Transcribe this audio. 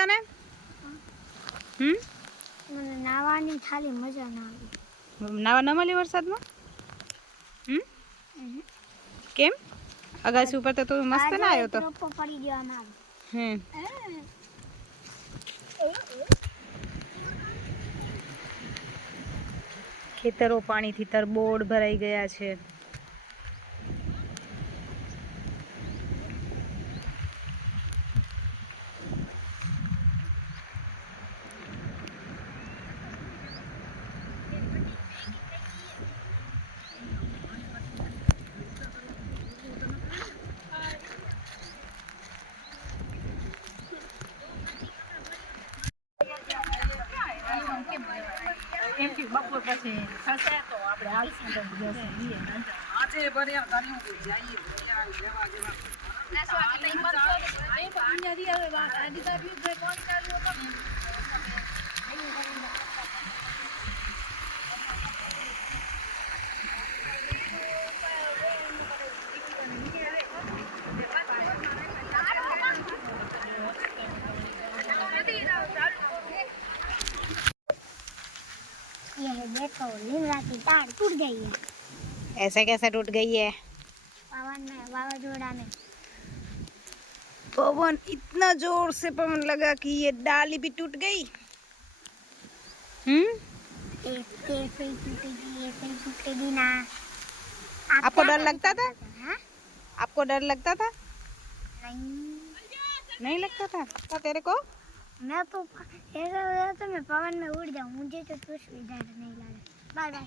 તને? મને નાવાની ખાલી મજા ના આવે. નાવા ન મળી વરસાદમાં? કેમ? અગાસી ઉપર તો તું મસ્ત ના આવ્યો તો. પડી ગયો આમાં. ખેતરો પાણીથી તરબોળ ભરાઈ ગયા છે. બપોર પછી થશે તો આપણે હાલશું તો આજે બરિયા ગાડીઓ જઈએ લેવા જેવા देखो लीमड़ा की तार टूट गई है। ऐसे कैसे टूट गई है? पवन में वावाजोड़ा में पवन इतना जोर से पवन लगा कि ये डाली भी टूट गई। ऐसे ही टूटेगी ना। आपको डर लगता था? हाँ? आपको डर लगता था? नहीं लगता था? तो तेरे को? मैं तो ऐसा हो रहा था मैं पवन में उड़ जाऊं, मुझे तो कुछ भी डर नहीं लगा। Bye bye.